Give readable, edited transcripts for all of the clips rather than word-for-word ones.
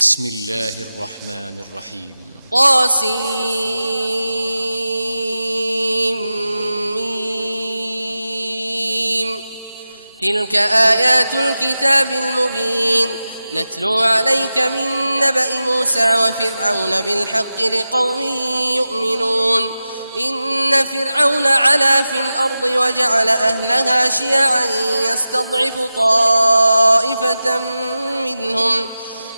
बिस्मिल्लाहिर्रहमानिर्रहीम। तासीम तिल्क आयातुल किताबिल मुबीन नत्लू अलैका मिन नबइ मूसा व फिरऔन बिल हक़्क़ि लिक़ौमिन युमिनून إن فرعون علا في الأرض وجعل أهلها شيعا يستضعف طائفة منهم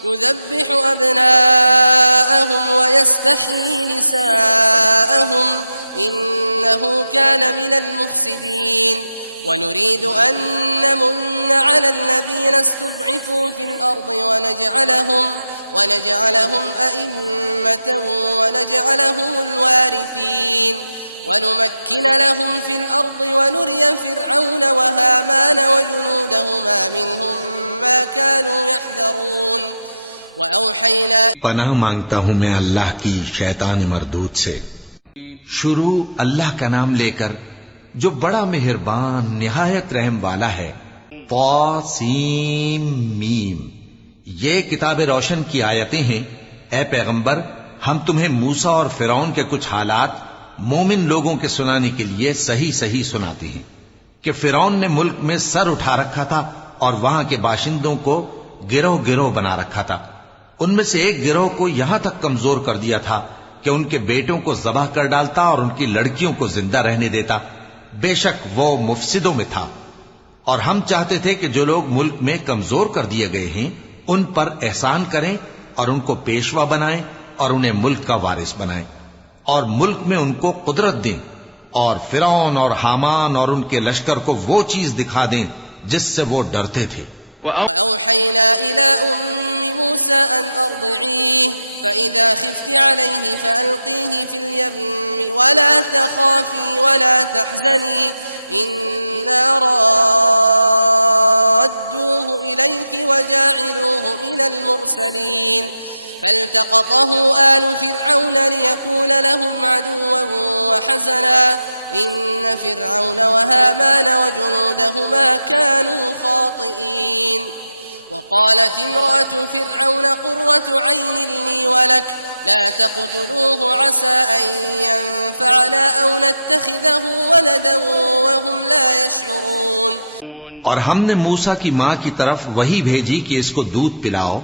يذبح أبناءهم ويستحيي نساءهم إنه كان من المفسدين ونريد أن نمن على الذين استضعفوا في الأرض ونجعلهم أئمة ونجعلهم الوارثين ونمكن لهم في الأرض ونري فرعون وهامان وجنودهما منهم ما كانوا يحذرون وأوحينا पनाह मांगता हूँ मैं अल्लाह की शैतान मरदूद से। शुरू अल्लाह का नाम लेकर जो बड़ा मेहरबान निहायत रहम वाला है। तासीम मीम, ये किताब रोशन की आयतें हैं। ए पैगंबर, हम तुम्हें मूसा और फिरौन के कुछ हालात मोमिन लोगों के सुनाने के लिए सही सही सुनाते हैं कि फिरौन ने मुल्क में सर उठा रखा था और वहां के बाशिंदों को गिरोह गिरोह बना रखा था। उनमें से एक गिरोह को यहां तक कमजोर कर दिया था कि उनके बेटों को ज़बाह कर डालता और उनकी लड़कियों को जिंदा रहने देता। बेशक वो मुफसिदों में था। और हम चाहते थे कि जो लोग मुल्क में कमजोर कर दिए गए हैं उन पर एहसान करें और उनको पेशवा बनाएं और उन्हें मुल्क का वारिस बनाएं और मुल्क में उनको कुदरत दें और फिरौन और हामान और उनके लश्कर को वो चीज दिखा दें जिससे वो डरते थे। وأوحينا إلى أم موسى أن أرضعيه فإذا خفت عليه فألقيه في اليم ولا تخافي ولا تحزني إنا رادوه إليك وجاعلوه من المرسلين فالتقطه آل فرعون ليكون لهم عدوا وحزنا إن فرعون وهامان وجنودهما كانوا خاطئين وقالت امرأة فرعون قرة عين لي ولك لا تقتلوه عسى أن ينفعنا أو نتخذه ولدا وهم لا يشعرون। और हमने मूसा की माँ की तरफ वही भेजी कि इसको दूध पिलाओ,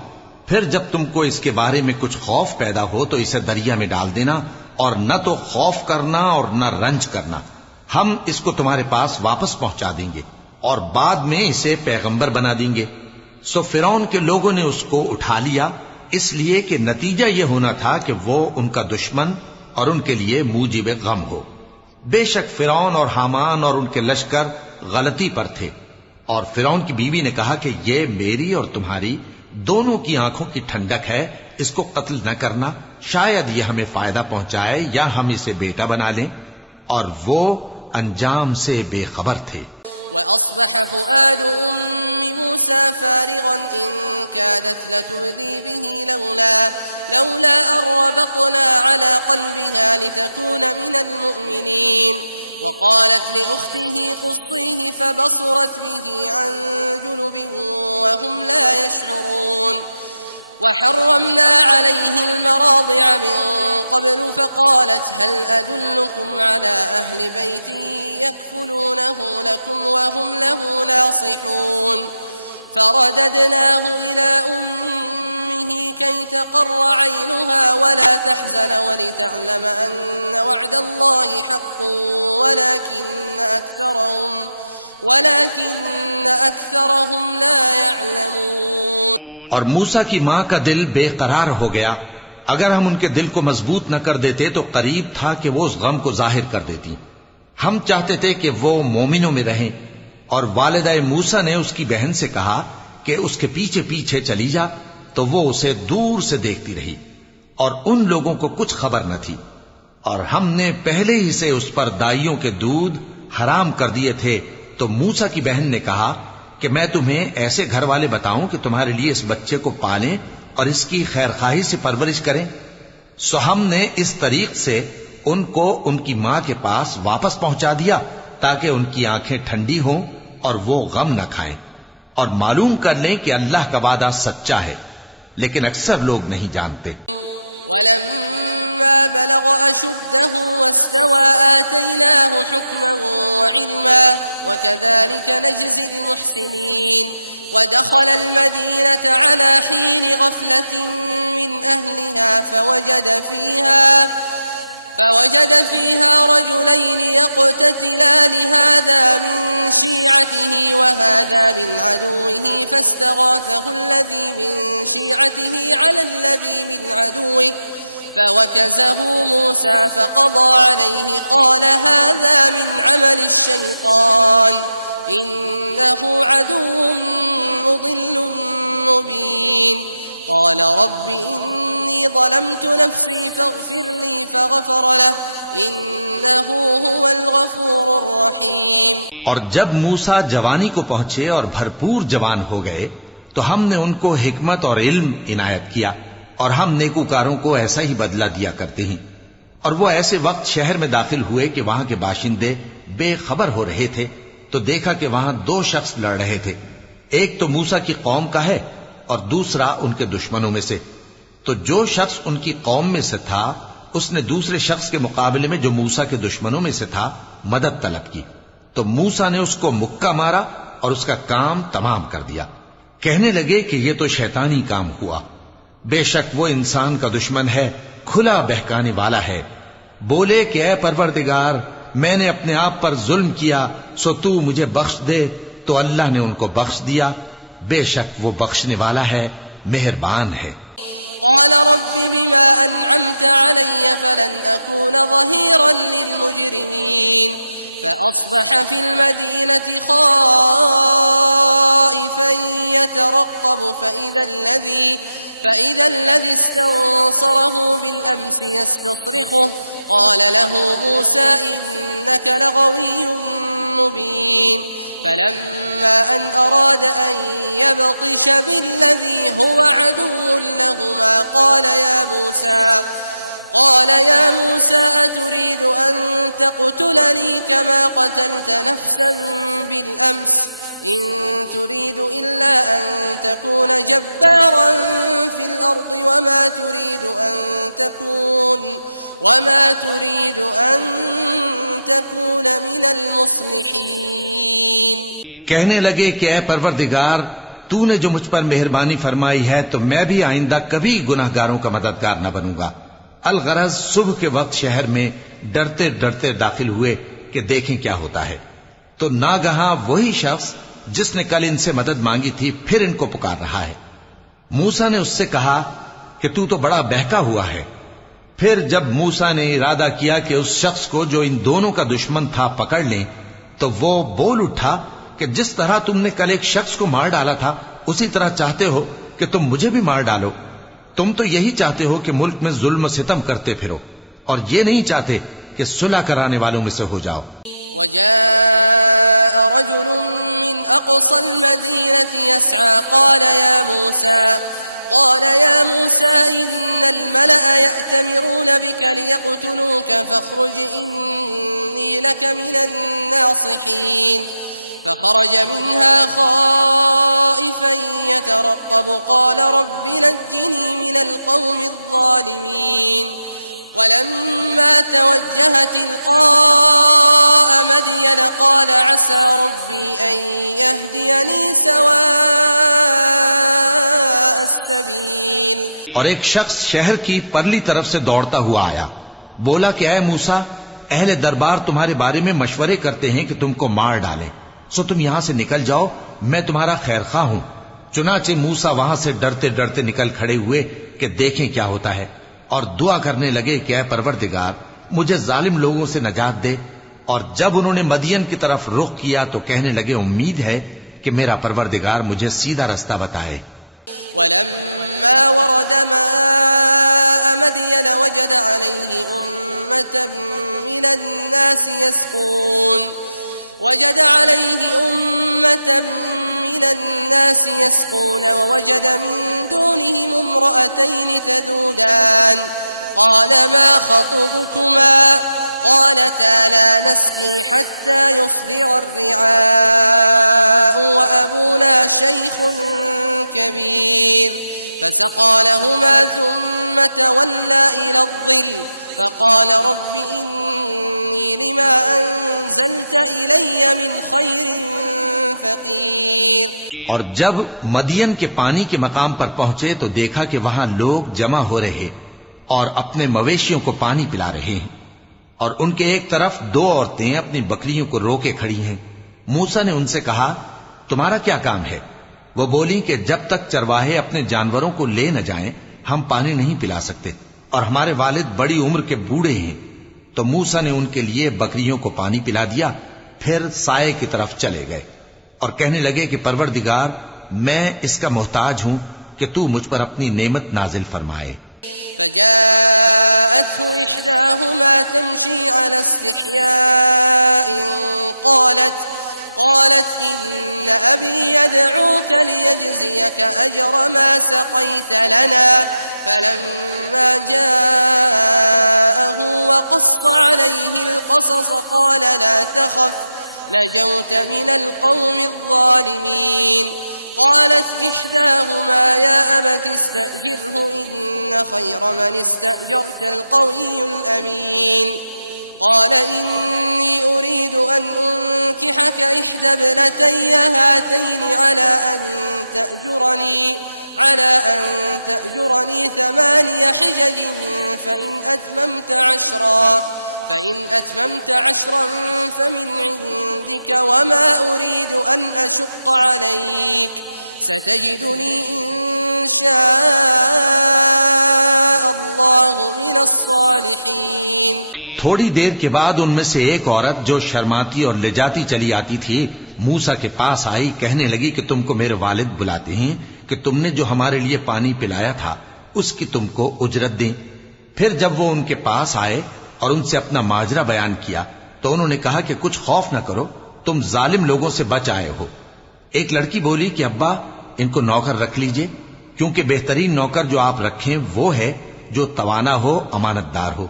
फिर जब तुमको इसके बारे में कुछ खौफ पैदा हो तो इसे दरिया में डाल देना और न तो खौफ करना और न रंज करना। हम इसको तुम्हारे पास वापस पहुंचा देंगे और बाद में इसे पैगंबर बना देंगे। सो फिरौन के लोगों ने उसको उठा लिया, इसलिए कि नतीजा यह होना था कि वो उनका दुश्मन और उनके लिए मूजिब गम हो। बेशक फिरौन और हामान और उनके लश्कर गलती पर थे। और फिरौन की बीवी ने कहा कि ये मेरी और तुम्हारी दोनों की आंखों की ठंडक है, इसको कत्ल न करना, शायद यह हमें फायदा पहुंचाए या हम इसे बेटा बना लें। और वो अंजाम से बेखबर थे। وأصبح فؤاد أم موسى فارغا إن كادت لتبدي به لولا أن ربطنا على قلبها لتكون من المؤمنين وقالت لأخته قصيه فبصرت به عن جنب وهم لا يشعرون وحرمنا عليه المراضع من قبل فقالت هل أدلكم على أهل بيت يكفلونه لكم وهم له ناصحون فرددناه إلى أمه كي تقر عينها ولا تحزن ولتعلم أن وعد الله حق ولكن أكثرهم لا يعلمون। और मूसा की माँ का दिल बेकरार हो गया। अगर हम उनके दिल को मजबूत न कर देते तो करीब था कि वो उस गम को जाहिर कर देती। हम चाहते थे कि वो मोमिनों में रहें। और वालिदा मूसा ने उसकी बहन से कहा कि उसके पीछे पीछे चली जा, तो वो उसे दूर से देखती रही और उन लोगों को कुछ खबर न थी। और हमने पहले ही से उस पर दाइयों के दूध हराम कर दिए थे। तो मूसा की बहन ने कहा कि मैं तुम्हें ऐसे घर वाले बताऊं कि तुम्हारे लिए इस बच्चे को पालें और इसकी खैरखाही से परवरिश करें। सो हमने इस तरीक से उनको उनकी मां के पास वापस पहुंचा दिया ताकि उनकी आंखें ठंडी हों और वो गम न खाएं और मालूम कर लें कि अल्लाह का वादा सच्चा है। लेकिन अक्सर लोग नहीं जानते। वलम्मा बलग अशुद्धहु वस्तवा आतैनाहु हुक्मन वइल्मा वकज़ालिक नजज़िल मुहसिनीन वदखल अलमदीनता अला हीन गफलतिन मिन अहलिहा فوجد فيها رجلين يقتتلان هذا من شيعته وهذا من عدوه فاستغاثه الذي من شيعته على الذي من عدوه فوكزه موسى فقضى عليه قال هذا من عمل الشيطان إنه عدو مضل مبين قال رب إني ظلمت نفسي فاغفر لي فغفر له إنه هو الغفور الرحيم। और जब मूसा जवानी को पहुंचे और भरपूर जवान हो गए तो हमने उनको हिकमत और इल्म इनायत किया और हम नेकूकारों को ऐसा ही बदला दिया करते हैं। और वो ऐसे वक्त शहर में दाखिल हुए कि वहां के बाशिंदे बेखबर हो रहे थे तो देखा कि वहां दो शख्स लड़ रहे थे, एक तो मूसा की कौम का है और दूसरा उनके दुश्मनों में से। तो जो शख्स उनकी कौम में से था उसने दूसरे शख्स के मुकाबले में जो मूसा के दुश्मनों में से था मदद तलब की, तो मूसा ने उसको मुक्का मारा और उसका काम तमाम कर दिया। कहने लगे कि ये तो शैतानी काम हुआ, बेशक वो इंसान का दुश्मन है, खुला बहकाने वाला है। बोले कि ऐ परवरदिगार, मैंने अपने आप पर जुल्म किया, सो तू मुझे बख्श दे। तो अल्लाह ने उनको बख्श दिया, बेशक वो बख्शने वाला है, मेहरबान है। قال رب بما أنعمت علي فلن أكون ظهيرا للمجرمين فأصبح في المدينة خائفا يترقب فإذا الذي استنصره بالأمس يستصرخه قال له موسى إنك لغوي مبين فلما أن أراد أن يبطش بالذي هو عدو لهما قال يا موسى أتريد أن تقتلني كما قتلت نفسا بالأمس إن تريد إلا أن تكون جبارا في الأرض وما تريد أن تكون من المصلحين। कहने लगे कि ऐ परवरदिगार, तूने जो मुझ पर मेहरबानी फरमाई है तो मैं भी आइंदा कभी गुनाहगारों का मददगार न बनूंगा। अलगरज सुबह के वक्त शहर में डरते डरते दाखिल हुए कि देखें क्या होता है, तो नागहां वही शख्स जिसने कल इनसे मदद मांगी थी फिर इनको पुकार रहा है। मूसा ने उससे कहा कि तू तो बड़ा बहका हुआ है। फिर जब मूसा ने इरादा किया कि उस शख्स को जो इन दोनों का दुश्मन था पकड़ लें, तो वो बोल उठा कि जिस तरह तुमने कल एक शख्स को मार डाला था उसी तरह चाहते हो कि तुम मुझे भी मार डालो। तुम तो यही चाहते हो कि मुल्क में जुल्म सितम करते फिरो और ये नहीं चाहते कि सुलह कराने वालों में से हो जाओ। वजाअ रजुलुन मिन अक़सल मदीनति यस्आ क़ाल या मूसा इन्नल मलअ यअतमिरून बिक लियक़्तुलूक फ़ख़्रुज इन्नी लक मिनन नासिहीन فخرج منها خائفا يترقب قال رب نجني من القوم الظالمين ولما توجه تلقاء مدين قال عسى ربي أن يهديني سواء السبيل। और एक शख्स शहर की परली तरफ से दौड़ता हुआ आया, बोला कि ऐ मूसा, अहले दरबार तुम्हारे बारे में मशवरे करते हैं कि तुमको मार डालें, सो तुम यहां से निकल जाओ, मैं तुम्हारा खैरखा हूं। चुनाचे मूसा वहां से डरते डरते निकल खड़े हुए कि देखें क्या होता है और दुआ करने लगे कि ऐ परवरदिगार, मुझे जालिम लोगों से नजात दे। और जब उन्होंने मदियन की तरफ रुख किया तो कहने लगे, उम्मीद है कि मेरा परवरदिगार मुझे सीधा रास्ता बताए। वलम्मा वरद माअ मदियन वजद अलैहि उम्मतन मिनन नास يسقون ووجد من دونهم امرأتين تذودان قال ما خطبكما قالتا لا نسقي حتى يصدر الرعاء وأبونا شيخ كبير فسقى لهما ثم تولى إلى الظل فقال رب إني لما أنزلت إلي من خير فقير। और जब मदियन के पानी के मकाम पर पहुंचे तो देखा कि वहां लोग जमा हो रहे और अपने मवेशियों को पानी पिला रहे हैं और उनके एक तरफ दो औरतें अपनी बकरियों को रोके खड़ी हैं। मूसा ने उनसे कहा, तुम्हारा क्या काम है? वो बोली कि जब तक चरवाहे अपने जानवरों को ले न जाएं, हम पानी नहीं पिला सकते और हमारे वालिद बड़ी उम्र के बूढ़े हैं। तो मूसा ने उनके लिए बकरियों को पानी पिला दिया, फिर साए की तरफ चले गए और कहने लगे कि परवरदिगार, मैं इसका मोहताज हूं कि तू मुझ पर अपनी नेमत नाजिल फरमाए। فجاءته إحداهما تمشي على استحياء قالت إن أبي يدعوك ليجزيك أجر ما سقيت لنا فلما جاءه وقص عليه القصص قال لا تخف نجوت من القوم الظالمين قالت إحداهما يا أبت استأجره إن خير من استأجرت القوي الأمين قال إني أريد أن أنكحك إحدى ابنتي هاتين على أن تأجرني 8 حجج فإن أتممت عشرا فمن عندك وما أريد أن أشق عليك ستجدني إن شاء الله من الصالحين। थोड़ी देर के बाद उनमें से एक औरत जो शर्माती और लिजाती चली आती थी मूसा के पास आई, कहने लगी कि तुमको मेरे वालिद बुलाते हैं कि तुमने जो हमारे लिए पानी पिलाया था उसकी तुमको उजरत दें। फिर जब वो उनके पास आए और उनसे अपना माजरा बयान किया तो उन्होंने कहा कि कुछ खौफ न करो, तुम जालिम लोगों से बच आए हो। एक लड़की बोली कि अब्बा, इनको नौकर रख लीजिए, क्योंकि बेहतरीन नौकर जो आप रखें वो है जो तवाना हो, अमानतदार हो।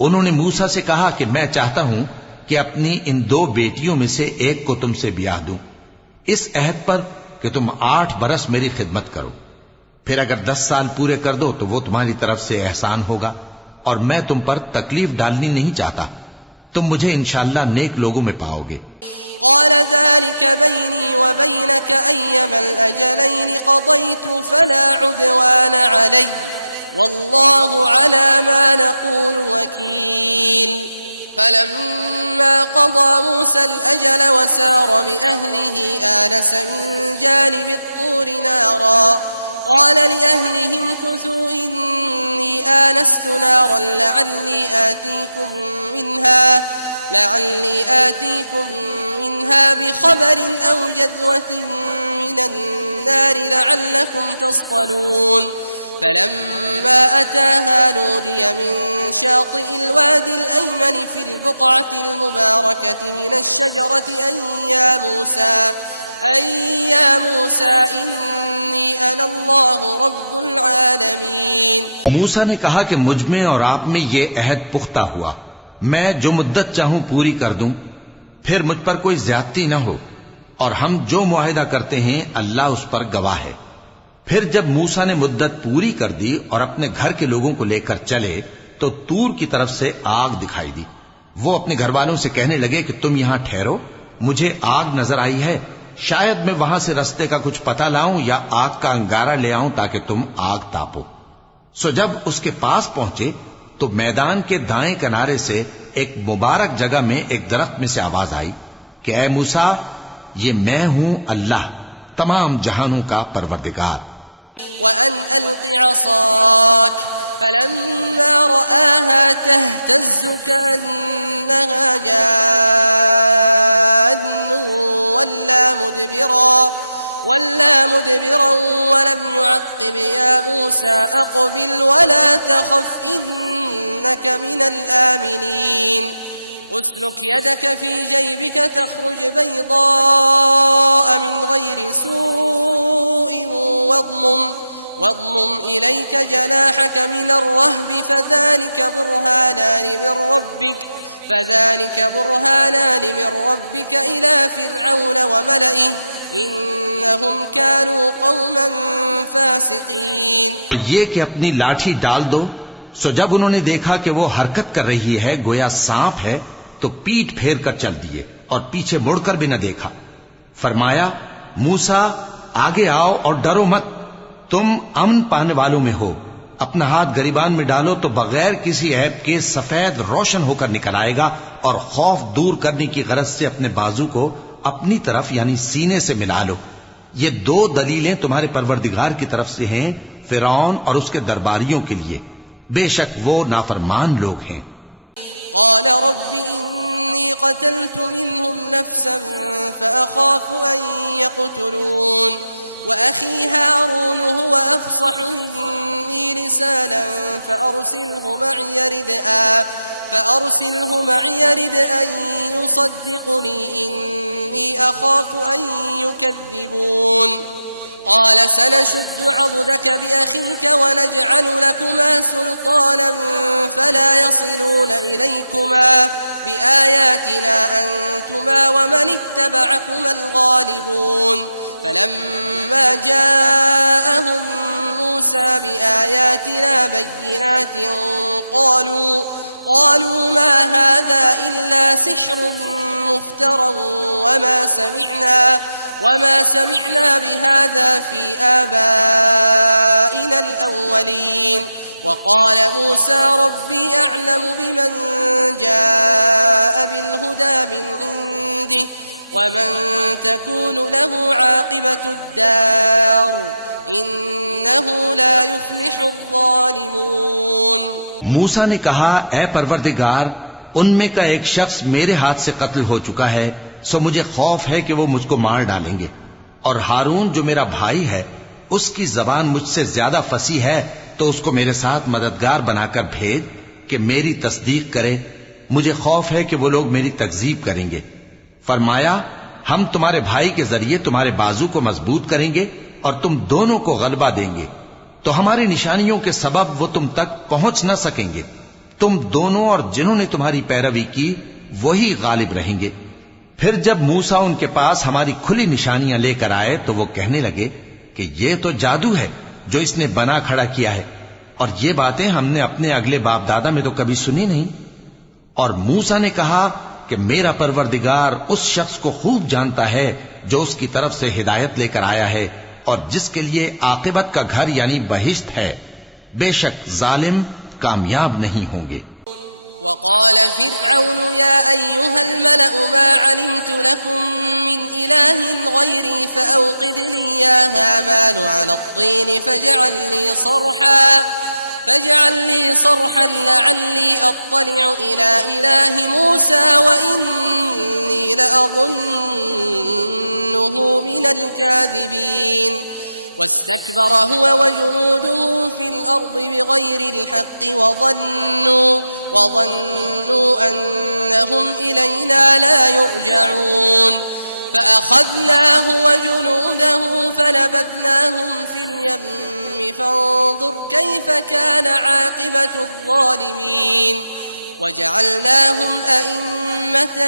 उन्होंने मूसा से कहा कि मैं चाहता हूं कि अपनी इन 2 बेटियों में से एक को तुमसे ब्याह दूं, इस अहद पर कि तुम 8 बरस मेरी खिदमत करो, फिर अगर 10 साल पूरे कर दो तो वो तुम्हारी तरफ से एहसान होगा और मैं तुम पर तकलीफ डालनी नहीं चाहता। तुम मुझे इंशाअल्लाह नेक लोगों में पाओगे। قال ذلك بيني وبينك أيما الأجلين قضيت فلا عدوان علي والله على ما نقول وكيل فلما قضى موسى الأجل وسار بأهله آنس من جانب الطور نارا قال لأهلهم كثوا إني آنست نارا لعلي آتيكم منها بخبر أو جذوة من النار لعلكم تصطلون فلما أتاها نودي من شاطئ الوادي الأيمن في البقعة المباركة من الشجرة أن يا موسى إني أنا الله رب العالمين। मूसा ने कहा कि मुझ में और आप में ये अहद पुख्ता हुआ, मैं जो मुद्दत चाहूं पूरी कर दूं, फिर मुझ पर कोई ज्यादती न हो और हम जो मुआहिदा करते हैं अल्लाह उस पर गवाह है। फिर जब मूसा ने मुद्दत पूरी कर दी और अपने घर के लोगों को लेकर चले तो तूर की तरफ से आग दिखाई दी। वो अपने घर वालों से कहने लगे कि तुम यहां ठहरो, मुझे आग नजर आई है, शायद मैं वहां से रास्ते का कुछ पता लाऊं या आग का अंगारा ले आऊं ताकि तुम आग तापो। सो जब उसके पास पहुंचे तो मैदान के दाएं किनारे से एक मुबारक जगह में एक दरख्त में से आवाज आई कि ऐ मूसा, ये मैं हूं अल्लाह, तमाम जहानों का परवरदिगार। वअन अलक़ि असाक फलम्मा रआहा तहतज़्ज़ु कअन्नहा जान्नुन वल्ला मुदबिरा वलम युअक़्क़िब या मूसा अक़बिल वला तख़फ़ إنك من الآمنين أسلك يدك في جيبك تخرج بيضاء من غير سوء واضمم إليك جناحك من الرهب فذلك برهانان من ربك إلى فرعون وملئه इन्नहुम कानू कौमन फासिकीन। ये कि अपनी लाठी डाल दो। सो जब उन्होंने देखा कि वो हरकत कर रही है गोया सांप है, तो पीठ फेर कर चल दिए और पीछे मुड़कर भी न देखा। फरमाया, मूसा आगे आओ और डरो मत, तुम अमन पाने वालों में हो। अपना हाथ गरिबान में डालो तो बगैर किसी ऐब के सफेद रोशन होकर निकल आएगा, और खौफ दूर करने की गरज से अपने बाजू को अपनी तरफ यानी सीने से मिला लो। ये दो दलीलें तुम्हारे परवरदिगार की तरफ से हैं फिरौन और उसके दरबारियों के लिए, बेशक वो नाफरमान लोग हैं। क़ाल रब्बी इन्नी क़तल्तु मिन्हुम नफ्सन फ़अख़ाफ़ु अन यक़्तुलून व अख़ी हारून हुव अफ़्सहु मिन्नी लिसानन फ़अरसिलहु मዒय रिदअन युصدقनी इन्नी अख़ाफ़ु अन युकذ्ज़िबून। قال سنشد عضدك بأخيك ونجعل لكما سلطانا فلا يصلون إليكما بآياتنا أنتما ومن اتبعكما الغالبون. فلما جاءهم موسى بآياتنا بينات قالوا ما هذا إلا سحر مفترى وما سمعنا بهذا في آبائنا الأولين. وقال موسى ربي أعلم بمن جاء بالهدى من عنده ومن تكون له عاقبة الدار إنه لا يفلح الظالمون. मूसा ने कहा, ऐ परवरदिगार, उनमें का एक शख्स मेरे हाथ से कत्ल हो चुका है, सो मुझे खौफ है कि वो मुझको मार डालेंगे। और हारून जो मेरा भाई है, उसकी जबान मुझसे ज्यादा फसी है, तो उसको मेरे साथ मददगार बनाकर भेज कि मेरी तस्दीक करे। मुझे खौफ है कि वो लोग मेरी तकजीब करेंगे। फरमाया, हम तुम्हारे भाई के जरिए तुम्हारे बाजू को मजबूत करेंगे और तुम दोनों को गलबा देंगे, तो हमारी निशानियों के सबब वो तुम तक पहुंच न सकेंगे। तुम दोनों और जिन्होंने तुम्हारी पैरवी की वही गालिब रहेंगे। फिर जब मूसा उनके पास हमारी खुली निशानियां लेकर आए तो वो कहने लगे कि ये तो जादू है जो इसने बना खड़ा किया है, और ये बातें हमने अपने अगले बाप दादा में तो कभी सुनी नहीं। और मूसा ने कहा कि मेरा परवरदिगार उस शख्स को खूब जानता है जो उसकी तरफ से हिदायत लेकर आया है और जिसके लिए आकिबत का घर यानी बहिश्त है। बेशक जालिम कामयाब नहीं होंगे। वक़ाल फ़िरऔन या अय्युहल मलअ मा अलिमतु लकुम मिन इलाहिन गैरी फ़अौक़िद ली या हामान अला अत्तीन فاجعل لي صرحا لعلي أطلع إلى إله موسى وإني لأظنه من الكاذبين. واستكبر هو وجنوده في الأرض بغير الحق وظنوا أنهم إلينا لا يرجعون. فأخذناه وجنوده فنبذناهم في اليم فانظر كيف كان عاقبة الظالمين. وجعلناهم أئمة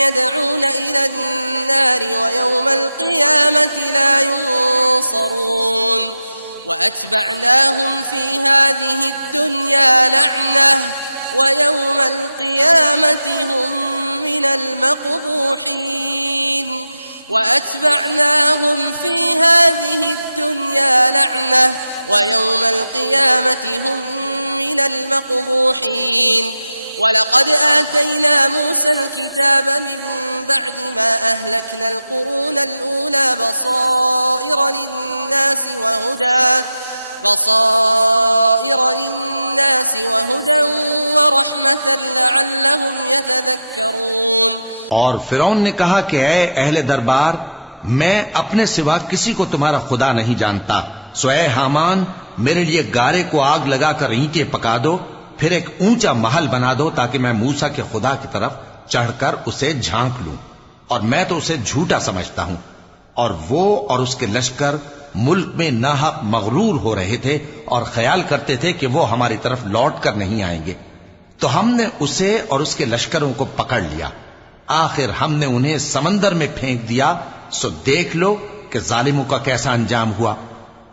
يدعون إلى النار ويوم القيامة لا ينصرون. وأتبعناهم في هذه الدنيا لعنة ويوم القيامة هم من المقبوحين. وأتبعناهم في هذه الدنيا لعنة ويوم القيامة هم من المقبوحين. ولقد آتينا موسى الكتاب من بعد ما أهلكنا القرون الأولى بصائر للناس وهدى ورحمة لعلهم يتذكرون. और फिरौन ने कहा कि ऐ अहले दरबार, मैं अपने सिवा किसी को तुम्हारा खुदा नहीं जानता, सो ऐ हामान, मेरे लिए गारे को आग लगाकर ईंटें पका दो, फिर एक ऊंचा महल बना दो ताकि मैं मूसा के खुदा की तरफ चढ़कर उसे झांक लूं। और मैं तो उसे झूठा समझता हूं। और वो और उसके लश्कर मुल्क में नाहक मगरूर हो रहे थे और ख्याल करते थे कि वो हमारी तरफ लौट कर नहीं आएंगे। तो हमने उसे और उसके लश्करों को पकड़ लिया। आखिर हमने उन्हें समंदर में फेंक दिया सो देख लो कि जालिमों का कैसा अंजाम हुआ।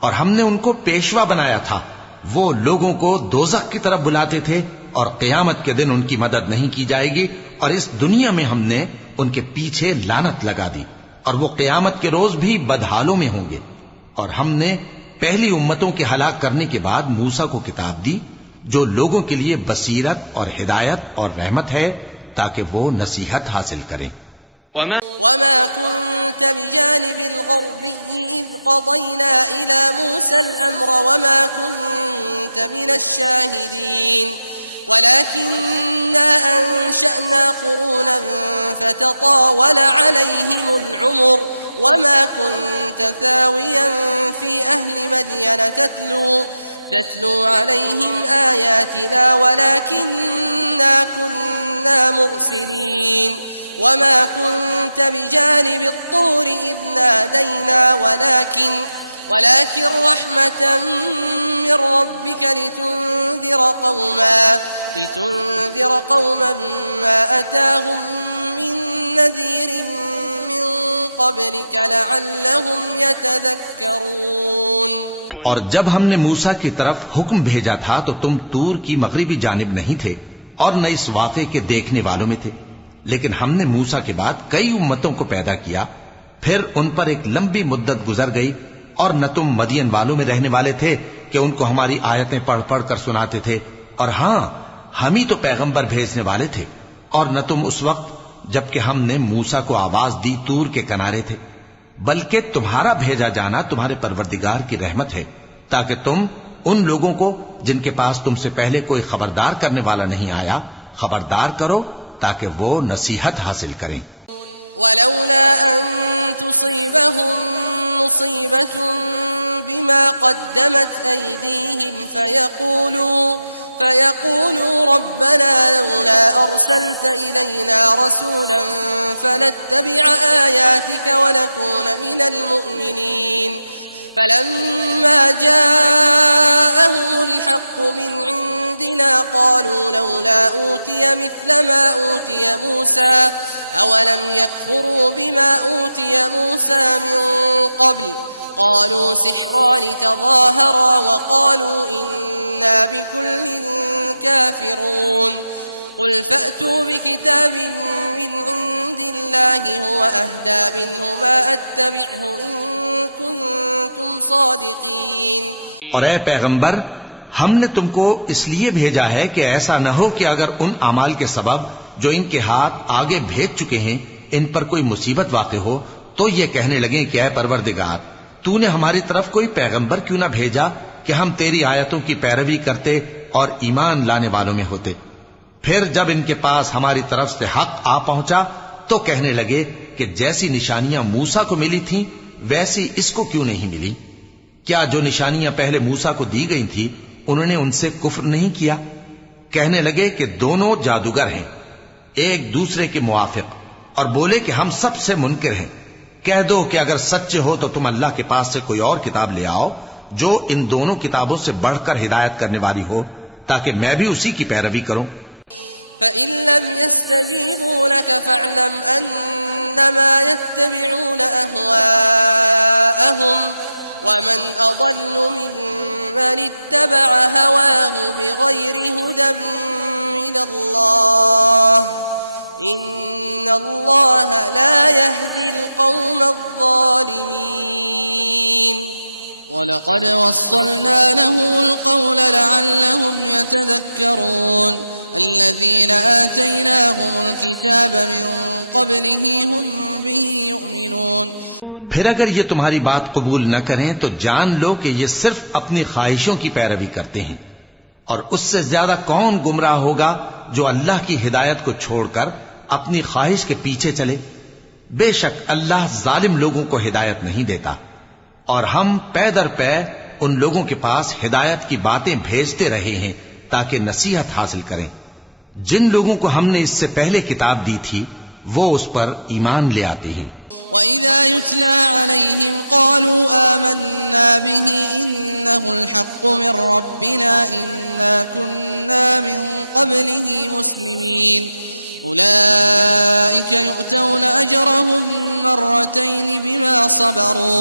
और हमने उनको पेशवा बनाया था, वो लोगों को दोजख की तरफ बुलाते थे, और क़यामत के दिन उनकी मदद नहीं की जाएगी, और इस दुनिया में हमने उनके पीछे लानत लगा दी, और वो क़यामत के रोज भी बदहालों में होंगे। और हमने पहली उम्मतों के हलाक करने के बाद मूसा को किताब दी, जो लोगों के लिए बसीरत और हिदायत और रहमत है, ताकि वो नसीहत हासिल करें। वमा कुन्त बिजानिबिल ग़र्बिय्यि इज़ क़ज़यना इला मूसल अम्र वमा कुन्त मिनश शाहिदीन वलाकिन्ना अंशअना क़ुरूनन फ़ततावल अलैहिमुल उम्र वमा कुन्त सावियन फ़ी अहलि मदयन तत्लू अलैहिम आयातिना वलाकिन्ना कुन्ना मुरसिलीन वमा कुन्त बिजानिबि त्तूरि इज़ नादैना वलाकिन रहमतन मिन रब्बिका लितुन्ज़िर क़ौमन मा अताहुम मिन नज़ीरिन मिन क़ब्लिका लअल्लहुम यतज़क्करून। और जब हमने मूसा की तरफ हुक्म भेजा था तो तुम तूर की मगरिबी जानिब नहीं थे और न इस वाक़े के देखने वालों में थे, लेकिन हमने मूसा के बाद कई उम्मतों को पैदा किया, फिर उन पर एक लंबी मुद्दत गुजर गई, और न तुम मदियन वालों में रहने वाले थे कि उनको हमारी आयतें पढ़ पढ़ कर सुनाते थे, और हां हम ही तो पैगंबर भेजने वाले थे, और न तुम उस वक्त जबकि हमने मूसा को आवाज दी तूर के किनारे थे, बल्कि तुम्हारा भेजा जाना तुम्हारे परवरदिगार की रहमत है, ताकि तुम उन लोगों को जिनके पास तुमसे पहले कोई खबरदार करने वाला नहीं आया खबरदार करो, ताकि वो नसीहत हासिल करें। वलौला अन तुसीबहुम मुसीबतुन बिमा क़द्दमत अयदीहिम फयक़ूलू रब्बना लौला अर्सलत इलैना रसूलन फनत्तबिअ आयातिक वनकून मिनल मुअ्मिनीन फलम्मा जाअहुमुल हक़्क़ु मिन इंदिना क़ालू लौला ऊतिय मिस्ल मा ऊतिय मूसा अवलम यकफुरू बिमा ऊतिय मूसा मिन क़ब्ल क़ालू सिहरान तज़ाहरा वक़ालू इन्ना बिकुल्लिन काफ़िरून क़ुल फ़अतू बिकिताबिन मिन इंदिल्लाहि हुवा अहदा मिन्हुमा अत्तबिअहु इन कुन्तुम सादिक़ीन। और ए पैगंबर, हमने तुमको इसलिए भेजा है कि ऐसा न हो कि अगर उन अमाल के सबब जो इनके हाथ आगे भेज चुके हैं इन पर कोई मुसीबत वाक़े हो तो ये कहने लगे कि ऐ परवरदिगार, तूने हमारी तरफ कोई पैगंबर क्यों ना भेजा कि हम तेरी आयतों की पैरवी करते और ईमान लाने वालों में होते। फिर जब इनके पास हमारी तरफ से हक आ पहुंचा तो कहने लगे कि जैसी निशानियां मूसा को मिली थीं वैसी इसको क्यों नहीं मिली। क्या जो निशानियां पहले मूसा को दी गई थी उन्होंने उनसे कुफ्र नहीं किया। कहने लगे कि दोनों जादूगर हैं एक दूसरे के मुआफिक, और बोले कि हम सबसे मुनकिर हैं। कह दो कि अगर सच्चे हो तो तुम अल्लाह के पास से कोई और किताब ले आओ जो इन दोनों किताबों से बढ़कर हिदायत करने वाली हो, ताकि मैं भी उसी की पैरवी करूं। फ़इन लम यस्तजीबू लक फ़अलम अन्नमा यत्तबिऊन अहवाअहुम वमन अज़ल्लु मिम्मन इत्तबअ हवाहु बिग़ैरि हुदन मिनल्लाह इन्नल्लाह ला यहदिल क़ौमज़ ज़ालिमीन। वलक़द वस्सलना लहुमुल क़ौल लअल्लहुम यतज़क्करून الذين آتيناهم الكتاب من قبله هم به يؤمنون। फिर अगर ये तुम्हारी बात कबूल न करें तो जान लो कि ये सिर्फ अपनी ख्वाहिशों की पैरवी करते हैं, और उससे ज्यादा कौन गुमराह होगा जो अल्लाह की हिदायत को छोड़कर अपनी ख्वाहिश के पीछे चले। बेशक अल्लाह जालिम लोगों को हिदायत नहीं देता, और हम पै दर पै उन लोगों के पास हिदायत की बातें भेजते रहे हैं ताकि नसीहत हासिल करें। जिन लोगों को हमने इससे पहले किताब दी थी वो उस पर ईमान ले आते हैं। वइज़ा युतला अलैहिम क़ालू आमन्ना बिही इन्नहुल हक़्क़ु मिन रब्बिना इन्ना कुन्ना मिन क़ब्लिही मुस्लिमीन उलाइक युअतौन अजरहुम मर्रतैन बिमा सबरू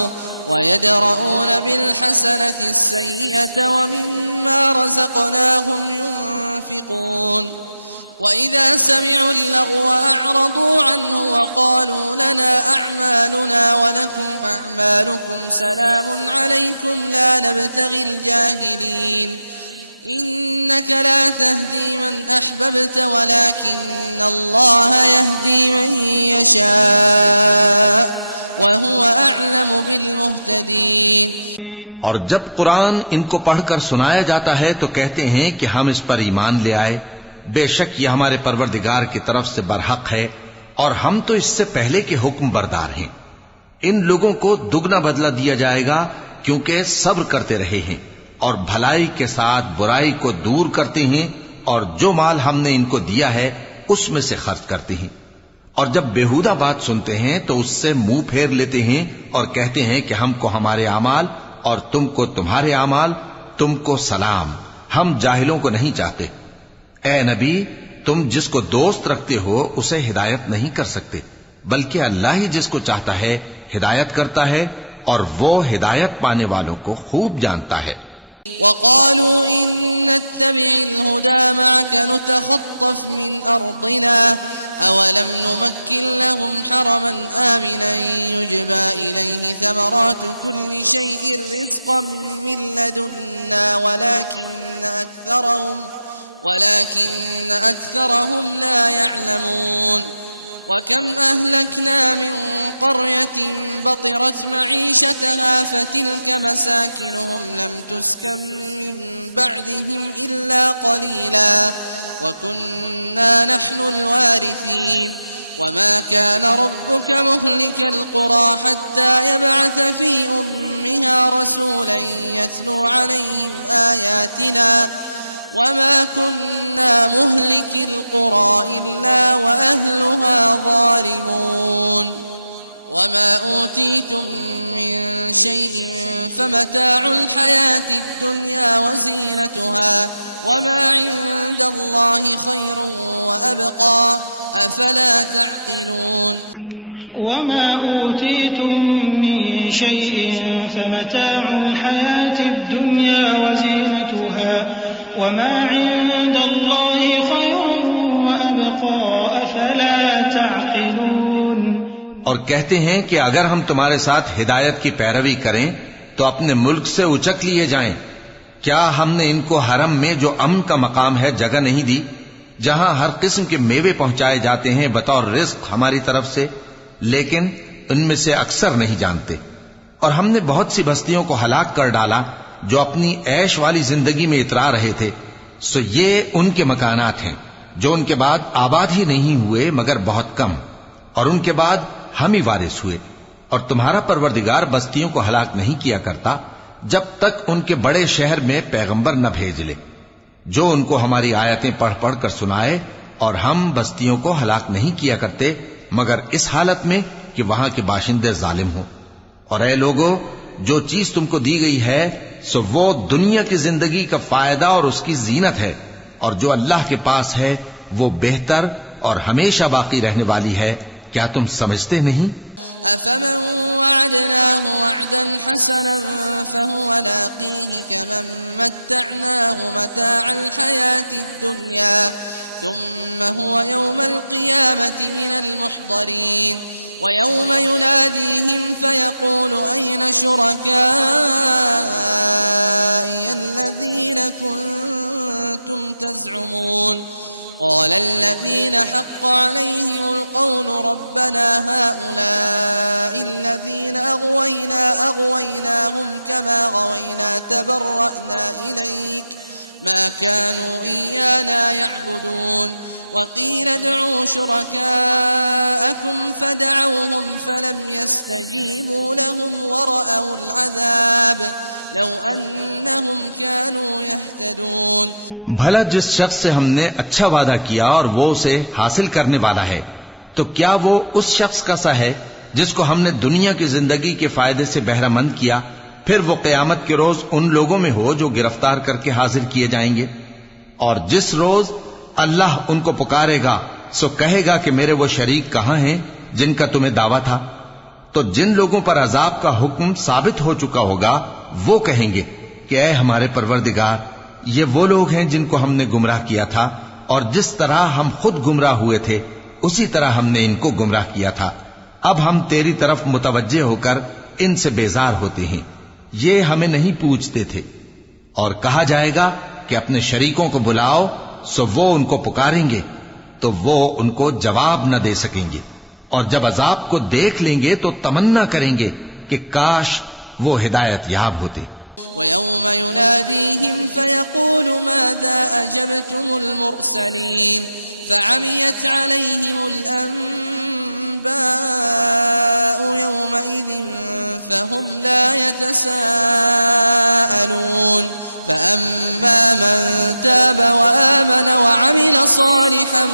वयदरऊन बिलहसनति अस्सय्यअत वमिम्मा रज़क़नाहुम युन्फिकून वइज़ा समिअू अल्लग़व अअरदू अन्हु वक़ालू लना अअमालुना वलकुम अअमालुकुम सलामुन अलैकुम ला नब्तग़िल जाहिलीन इन्नक ला तहदी मन अहबब्त वलाकिन्न अल्लाह यहदी मन यशा वहुव अअलमु बिलमुहतदीन। और जब कुरान इनको पढ़कर सुनाया जाता है तो कहते हैं कि हम इस पर ईमान ले आए, बेशक यह हमारे परवरदिगार की तरफ से बरहक है और हम तो इससे पहले के हुक्म बरदार हैं। इन लोगों को दुगना बदला दिया जाएगा क्योंकि सब्र करते रहे हैं और भलाई के साथ बुराई को दूर करते हैं और जो माल हमने इनको दिया है उसमें से खर्च करते हैं। और जब बेहुदा बात सुनते हैं तो उससे मुंह फेर लेते हैं और कहते हैं कि हमको हमारे आमाल और तुमको तुम्हारे आमाल, तुमको सलाम, हम जाहिलों को नहीं चाहते। ए नबी, तुम जिसको दोस्त रखते हो उसे हिदायत नहीं कर सकते, बल्कि अल्लाह ही जिसको चाहता है हिदायत करता है और वो हिदायत पाने वालों को खूब जानता है। वक़ालू इन नत्तबि'ल हुदा मअक नुतख़त्तफ़ मिन अर्दिना अवलम नुमक्किन लहुम हरमन आमिनन युजबा इलैहि समरातु कुल्लि शैइन रिज़क़न मिन लदुन्ना वलाकिन्न अक्थरहुम ला यअलमून। वकम अहलकना मिन क़र्यतिन बतिरत मईशतहा फतिल्क मसाकिनुहुम लम तुस्कन मिन बअदिहिम इल्ला क़लीला वकुन्ना नहनुल वारिसीन। वमा कान रब्बुक मुहलिकल क़ुरा हत्ता यबअथ फी उम्मिहा रसूलन यत्लू अलैहिम आयातिना वमा कुन्ना मुहलिकिल क़ुरा इल्ला वअहलुहा ज़ालिमून। वमा ऊतीतुम मिन शैइन फमताउल हयातिद दुन्या वज़ीनतुहा वमा इंदल्लाहि खैरुन वअबक़ा अफला तअक़िलून। वमा ऊतीतुम मिन शैइन फमताउल हयातिद दुन्या वज़ीनतुहा वमा इंदल्लाहि खैरुन वअबक़ा अफला तअक़िलून। और कहते हैं कि अगर हम तुम्हारे साथ हिदायत की पैरवी करें तो अपने मुल्क से उचक लिए जाएं। क्या हमने इनको हरम में जो अमन का मकाम है जगह नहीं दी, जहां हर किस्म के मेवे पहुंचाए जाते हैं बतौर रिज़्क हमारी तरफ से, लेकिन उनमें से अक्सर नहीं जानते। और हमने बहुत सी बस्तियों को हलाक कर डाला जो अपनी ऐश वाली जिंदगी में इतरा रहे थे, सो ये उनके मकानात हैं जो उनके बाद आबाद ही नहीं हुए मगर बहुत कम, और उनके बाद हम ही वारिस हुए। और तुम्हारा परवरदिगार बस्तियों को हलाक नहीं किया करता जब तक उनके बड़े शहर में पैगंबर न भेज ले जो उनको हमारी आयतें पढ़ पढ़ कर सुनाए, और हम बस्तियों को हलाक नहीं किया करते मगर इस हालत में कि वहां के बाशिंदे जालिम हों। और ऐ लोगो, जो चीज तुमको दी गई है सो वो दुनिया की जिंदगी का फायदा और उसकी जीनत है, और जो अल्लाह के पास है वो बेहतर और हमेशा बाकी रहने वाली है। क्या तुम समझते नहीं? अफमन वअदनाहु वअदन हसनन फहुव लाक़ीह कमन मत्तअनाहु मताअल हयातिद दुन्या थुम्मा हुव यौमल क़ियामति मिनल मुहदरीन वयौम युनादीहिम फयक़ूलु अय्न शुरकाइय अल्लज़ीन कुन्तुम तज़अमून قال الذين حق عليهم القول ربنا هؤلاء الذين أغويناهم كما غوينا تبرأنا إليك ما كانوا إيانا يعبدون وقيل ادعوا شركاءكم فدعوهم فلم يستجيبوا لهم ورأوا العذاب لو अन्नहुम कानू यहतदून। भला जिस शख्स से हमने अच्छा वादा किया और वो उसे हासिल करने वाला है, तो क्या वो उस शख्स का सा है जिसको हमने दुनिया की जिंदगी के फायदे से बहरामंद किया, फिर वो क़यामत के रोज उन लोगों में हो जो गिरफ्तार करके हाजिर किए जाएंगे। और जिस रोज अल्लाह उनको पुकारेगा सो कहेगा कि मेरे वो शरीक कहां हैं जिनका तुम्हें दावा था। तो जिन लोगों पर अजाब का हुक्म साबित हो चुका होगा वो कहेंगे कि ऐ हमारे परवरदिगार, ये वो लोग हैं जिनको हमने गुमराह किया था, और जिस तरह हम खुद गुमराह हुए थे उसी तरह हमने इनको गुमराह किया था। अब हम तेरी तरफ मुतवज्जे होकर इनसे बेजार होते हैं, ये हमें नहीं पूछते थे। और कहा जाएगा कि अपने शरीकों को बुलाओ, सो वो उनको पुकारेंगे तो वो उनको जवाब न दे सकेंगे, और जब अजाब को देख लेंगे तो तमन्ना करेंगे कि काश वो हिदायत याब होते। वयौम युनादीहिम फयक़ूलु माज़ा अजबतुमुल मुरसलीन फअमियत अलैहिमुल अन्बाउ यौमइज़िन फहुम ला यतसाअलून فأما من تاب وآمن وعمل صالحا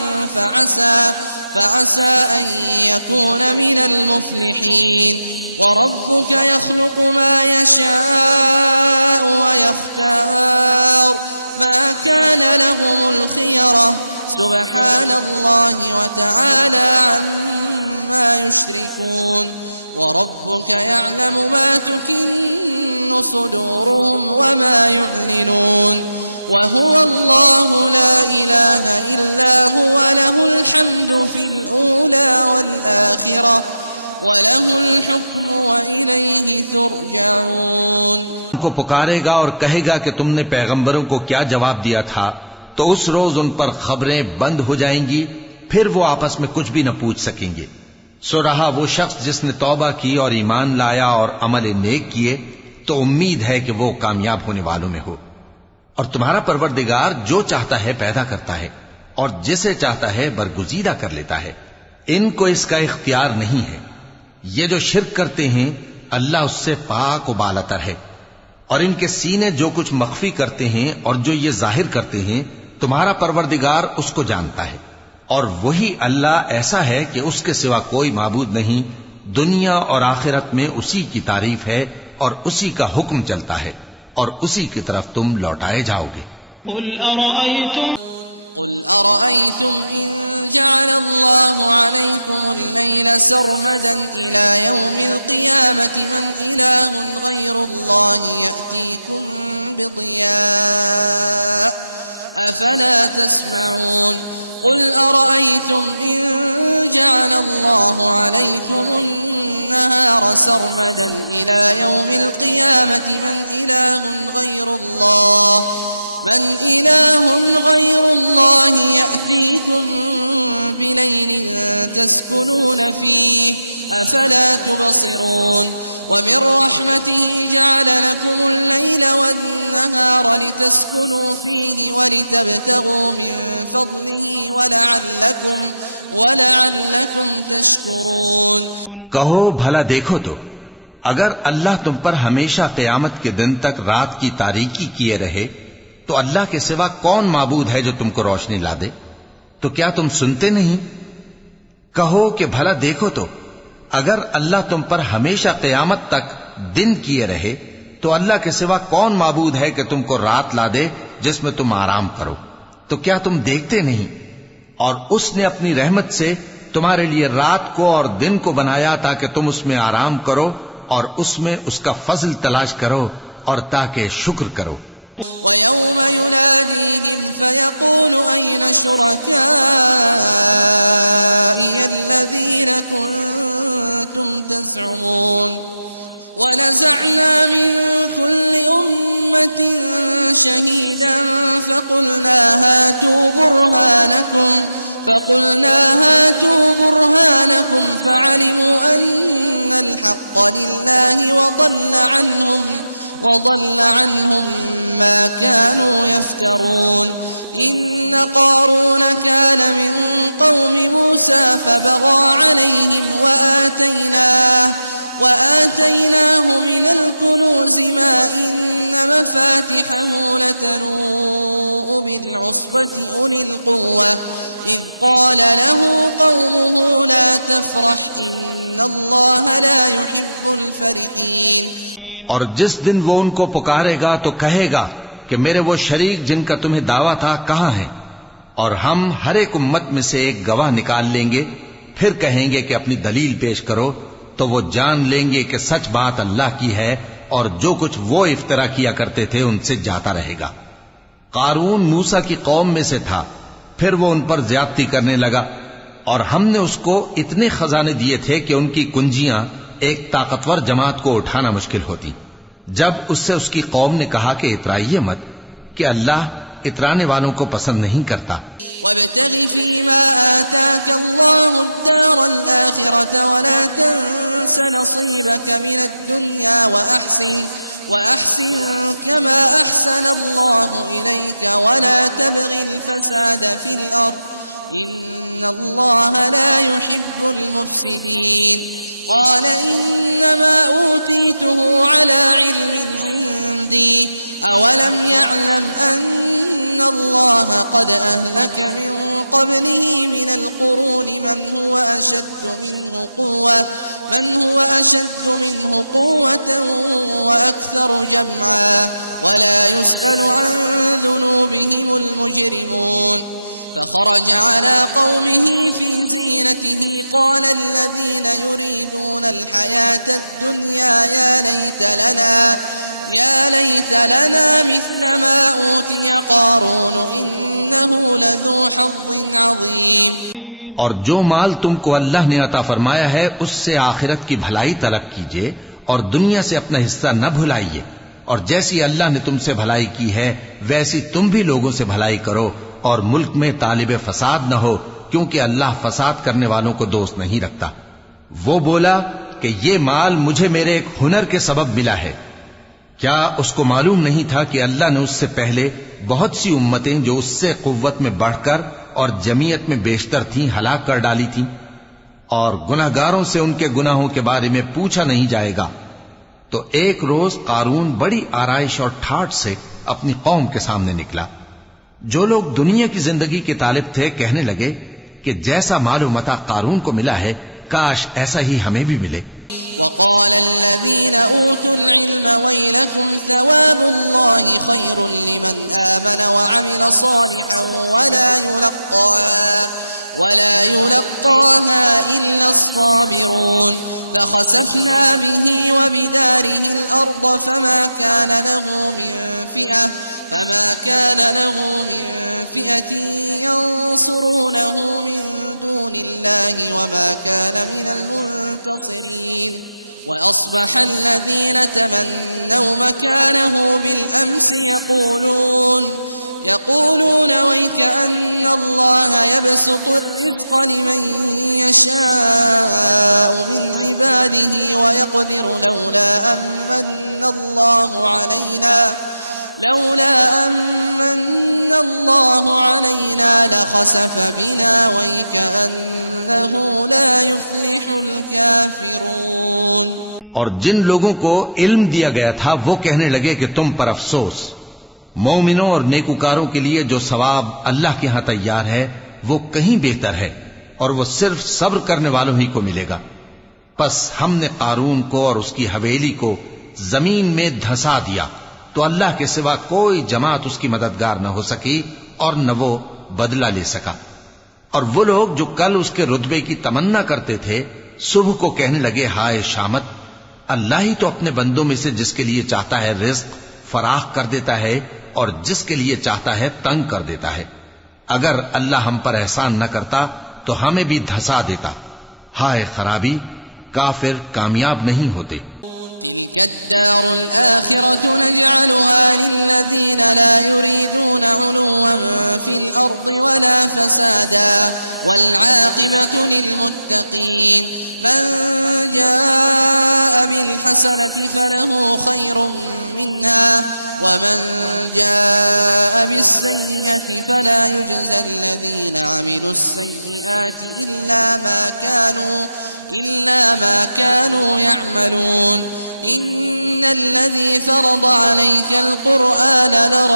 فعسى أن يكون من المفلحين وربك يخلق ما يشاء ويختار ما كان لهم الخيرة سبحان الله وتعالى عما يشركون وربك يعلم ما تكن صدورهم وما يعلنون وهو الله لا إله إلا هو له الحمد في الأولى والآخرة وله الحكم وإليه ترجعون। को पुकारेगा और कहेगा कि तुमने पैगंबरों को क्या जवाब दिया था, तो उस रोज उन पर खबरें बंद हो जाएंगी, फिर वो आपस में कुछ भी न पूछ सकेंगे। सो रहा वो शख्स जिसने तौबा की और ईमान लाया और अमल नेक किए, तो उम्मीद है कि वो कामयाब होने वालों में हो। और तुम्हारा परवरदिगार जो चाहता है पैदा करता है और जिसे चाहता है बरगुजीदा कर लेता है, इनको इसका इख्तियार नहीं है। ये जो शिर्क करते हैं अल्लाह उससे पाक व बालातर है, और इनके सीने जो कुछ मख्फी करते हैं और जो ये जाहिर करते हैं तुम्हारा परवरदिगार उसको जानता है। और वही अल्लाह ऐसा है कि उसके सिवा कोई माबूद नहीं, दुनिया और आखिरत में उसी की तारीफ है और उसी का हुक्म चलता है और उसी की तरफ तुम लौटाए जाओगे। قل أرأيتم إن جعل الله عليكم الليل سرمدا إلى يوم القيامة من إله غير الله يأتيكم بضياء أفلا تسمعون قل أرأيتم إن جعل الله عليكم النهار سرمدا إلى يوم القيامة من إله غير الله يأتيكم بليل تسكنون فيه أفلا تبصرون ومن رحمته جعل لكم الليل والنهار لتسكنوا فيه ولتبتغوا من فضله ولعلكم تشكرون। कहो भला देखो तो, अगर अल्लाह तुम पर हमेशा क़यामत के दिन तक रात की तारीकी किए रहे, तो अल्लाह के सिवा कौन माबूद है जो तुमको रोशनी ला दे? तो क्या तुम सुनते नहीं? कहो कि भला देखो तो, अगर अल्लाह तुम पर हमेशा क़यामत तक दिन किए रहे, तो अल्लाह के सिवा कौन माबूद है कि तुमको रात ला दे जिसमें तुम आराम करो? तो क्या तुम देखते नहीं? और उसने अपनी रहमत से तुम्हारे लिए रात को और दिन को बनाया ताकि तुम उसमें आराम करो और उसमें उसका फजल तलाश करो और ताकि शुक्र करो। وَيَوْمَ يُنَادِيهِمْ فَيَقُولُ أَيْنَ شُرَكَائِيَ الَّذِينَ كُنتُمْ تَزْعُمُونَ وَنَزَعْنَا مِنْ كُلِّ أُمَّةٍ شَهِيدًا فَقُلْنَا هَاتُوا بُرْهَانَكُمْ فَعَلِمُوا أَنَّ الْحَقَّ لِلَّهِ وضل عنهم ما كانوا يفترون إن قارون كان من قوم موسى فبغى عليهم وآتيناه من الكنوز ما إن مفاتحه لتنوء بالعصبة أولي القوة إذ قال له قومه لا تفرح إن الله لا يحب الفرحين। और जिस दिन वो उनको पुकारेगा तो कहेगा कि मेरे वो शरीक जिनका तुम्हें दावा था कहां हैं? और हम हर एक उम्मत में से एक गवाह निकाल लेंगे, फिर कहेंगे कि अपनी दलील पेश करो, तो वो जान लेंगे कि सच बात अल्लाह की है और जो कुछ वो इफ्तरा किया करते थे उनसे जाता रहेगा। कारून मूसा की कौम में से था, फिर वो उन पर ज्यादती करने लगा और हमने उसको इतने खजाने दिए थे कि उनकी कुंजियां एक ताकतवर जमात को उठाना मुश्किल होती। जब उससे उसकी कौम ने कहा कि इतराइए मत, कि अल्लाह इतराने वालों को पसंद नहीं करता। वब्तगि फीमा आताक अल्लाहु अद-दारल आखिरत वला तंस नसीबक मिनद दुनिया वअहसिन कमा अहसन अल्लाहु इलैक वला तबगिल फसाद फिल अर्द इन्नल्लाह ला युहिब्बुल मुफ्सिदीन। قال إنما أوتيته على علم عندي أولم يعلم أن الله قد أهلك من قبله من القرون من هو أشد منه قوة وأكثر جمعا ولا يسأل عن ذنوبهم المجرمون فخرج على قومه في زينته قال الذين يريدون الحياة الدنيا يا ليت لنا مثل ما أوتي قارون إنه لذو حظ عظيم। और जो माल तुमको अल्लाह ने अता फरमाया है उससे आखिरत की भलाई तलब कीजिए और दुनिया से अपना हिस्सा न भुलाइए, और जैसी अल्लाह ने तुमसे भलाई की है वैसी तुम भी लोगों से भलाई करो और मुल्क में तालिब फसाद न हो, क्योंकि अल्लाह फसाद करने वालों को दोस्त नहीं रखता। वो बोला कि ये माल मुझे मेरे एक हुनर के सबब मिला है। क्या उसको मालूम नहीं था कि अल्लाह ने उससे पहले बहुत सी उम्मतें जो उससे कुव्वत में बढ़कर और जमीयत में बेशतर थीं हलाक कर डाली थीं, और गुनाहगारों से उनके गुनाहों के बारे में पूछा नहीं जाएगा। तो एक रोज कारून बड़ी आराइश और ठाठ से अपनी कौम के सामने निकला। जो लोग दुनिया की जिंदगी के तालिब थे कहने लगे कि जैसा मालूमता कारून को मिला है काश ऐसा ही हमें भी मिले। वक़ाल अल्लज़ीना ऊतुल इल्म वैलकुम सवाबुल्लाहि खैरुल लिमन आमन वअमिल सालिहन वला युलक़्क़ाहा इल्ला अस्साबिरून फखसफना बिही वबिदारिहि al-अर्द फमा कान लहु मिन फिअतिन यंसुरूनहु मिन दूनिल्लाहि वमा कान मिनल मुंतसिरीन। وأصبح الذين تمنوا مكانه بالأمس يقولون ويكأن الله يبسط الرزق لمن يشاء من عباده ويقدر لولا أمن الله علينا لخسف بنا ويكأنه لا يفلح الكافرون। और जिन लोगों को इल्म दिया गया था वो कहने लगे कि तुम पर अफसोस, मोमिनों और नेकुकारों के लिए जो सवाब अल्लाह के यहां तैयार है वो कहीं बेहतर है और वो सिर्फ सब्र करने वालों ही को मिलेगा। बस हमने कारून को और उसकी हवेली को जमीन में धंसा दिया तो अल्लाह के सिवा कोई जमात उसकी मददगार न हो सकी और न वो बदला ले सका। और वो लोग जो कल उसके रुतबे की तमन्ना करते थे सुबह को कहने लगे हाय शामत, अल्लाह ही तो अपने बंदों में से जिसके लिए चाहता है रिज्क फराख कर देता है और जिसके लिए चाहता है तंग कर देता है। अगर अल्लाह हम पर एहसान न करता तो हमें भी धंसा देता। हाय खराबी, काफिर कामयाब नहीं होते। تلك الدار الآخرة نجعلها للذين لا يريدون علوا في الأرض ولا فسادا والعاقبة للمتقين من جاء بالحسنة فله خير منها ومن جاء بالسيئة فلا يجزى الذين عملوا السيئات إلا ما كانوا يعملون إن الذي فرض عليك القرآن لرادك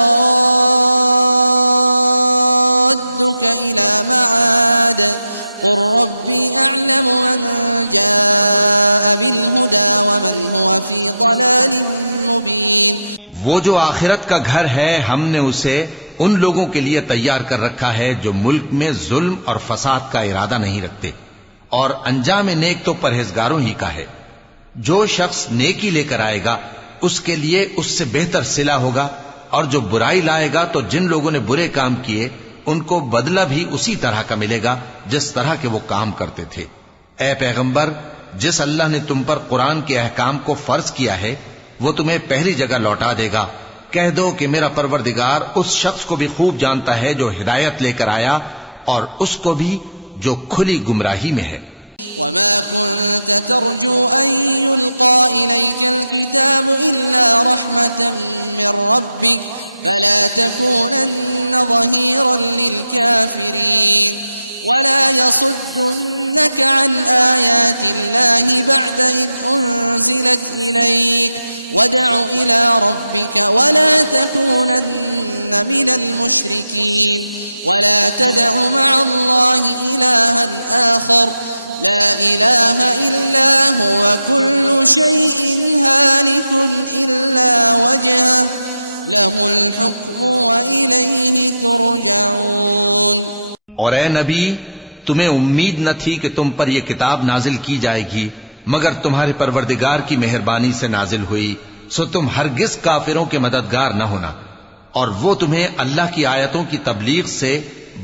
إلى معاد قل ربي أعلم من جاء بالهدى ومن هو في ضلال مبين। वो जो आखिरत का घर है हमने उसे उन लोगों के लिए तैयार कर रखा है जो मुल्क में जुल्म और फसाद का इरादा नहीं रखते, और अंजाम नेक तो परहेजगारों ही का है। जो शख्स नेकी लेकर आएगा उसके लिए उससे बेहतर सिला होगा, और जो बुराई लाएगा तो जिन लोगों ने बुरे काम किए उनको बदला भी उसी तरह का मिलेगा जिस तरह के वो काम करते थे। ए पैगंबर, जिस अल्लाह ने तुम पर कुरान के अहकाम को फर्ज किया है वो तुम्हें पहली जगह लौटा देगा। कह दो कि मेरा परवरदिगार उस शख्स को भी खूब जानता है जो हिदायत लेकर आया और उसको भी जो खुली गुमराही में है। वमा कुन्त तर्जू अन युल्का इलैकल किताब इल्ला रहमतन मिन रब्बिक फला तकूनन्न ज़हीरन लिलकाफिरीन वला यसुद्दुन्नक अन आयातिल्लाहि बअद इज़ उन्ज़िलत इलैक वदअ इला रब्बिक वला तकूनन्न मिनल मुश्रिकीन वला तदअ मअल्लाहि इलाहन आखर ला इलाहा इल्ला हुवा कुल्लु शैइन हालिकुन इल्ला वजहह लहुल हुक्मु व इलैहि तुरजऊन। और ए नबी, तुम्हें उम्मीद न थी कि तुम पर यह किताब नाजिल की जाएगी मगर तुम्हारे परवरदिगार की मेहरबानी से नाजिल हुई, सो तुम हरगिज काफिरों के मददगार न होना। और वो तुम्हें अल्लाह की आयतों की तबलीग से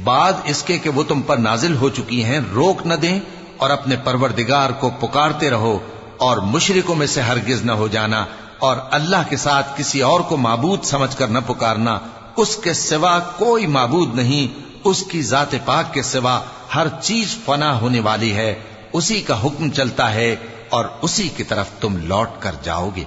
बाद इसके कि वो तुम पर नाजिल हो चुकी हैं रोक न दें, और अपने परवरदिगार को पुकारते रहो और मुशरिकों में से हरगिज न हो जाना, और अल्लाह के साथ किसी और को माबूद समझकर न पुकारना। उसके सिवा कोई माबूद नहीं, उसकी जाते पाक के सिवा हर चीज फना होने वाली है, उसी का हुक्म चलता है और उसी की तरफ तुम लौट कर जाओगे।